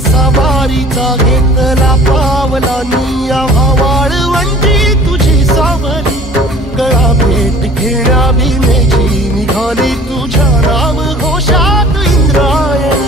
सवारीचा घेतला पावला निया वाळवंटी तुझी सावली गळा भेट घेण्या भीमेची निघाली तुझ्या राम घोषात इंद्रायणी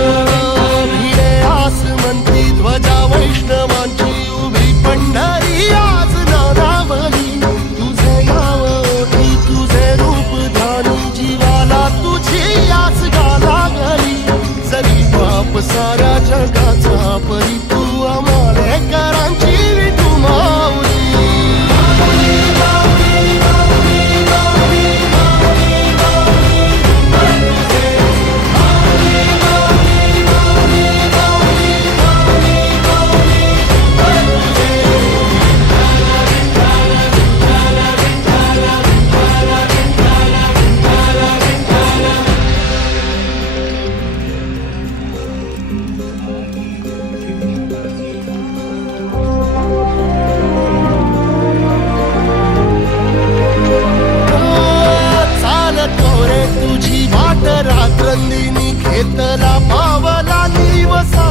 भिडे आसमंती ध्वजा वैष्णवांची उभी पंढरी आज नानावली तुझे नाव ओठी तुझे रूप ध्यानी जीवाला तुझी आस गाला गली जरी बाप साऱ्या जगाचा परी तू आमालेकरांची विठू माऊली रात्रंदिनी घेतला पावला दिवसा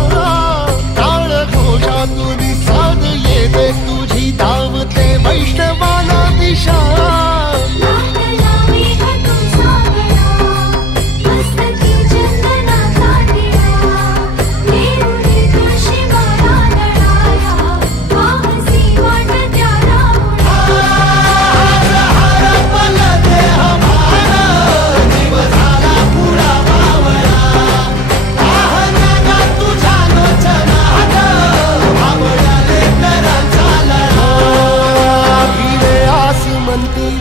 टाळ घोषा तुझी साध येते तुझी धावते वैष्णवाला दिशा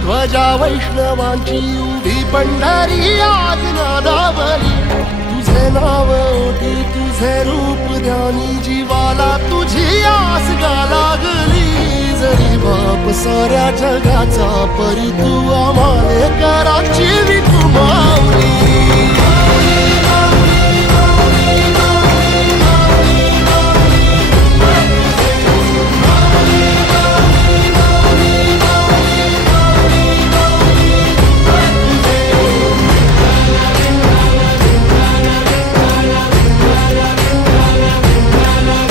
ध्वजा वैष्णवांची उभी पंढरी आज नादावली तुझे नाव ओठी तुझे रूप ध्यानी जीवाला तुझी आस गाला गली जरी बाप साऱ्या जगाचा परी तू आमालेकरांची विठू माऊली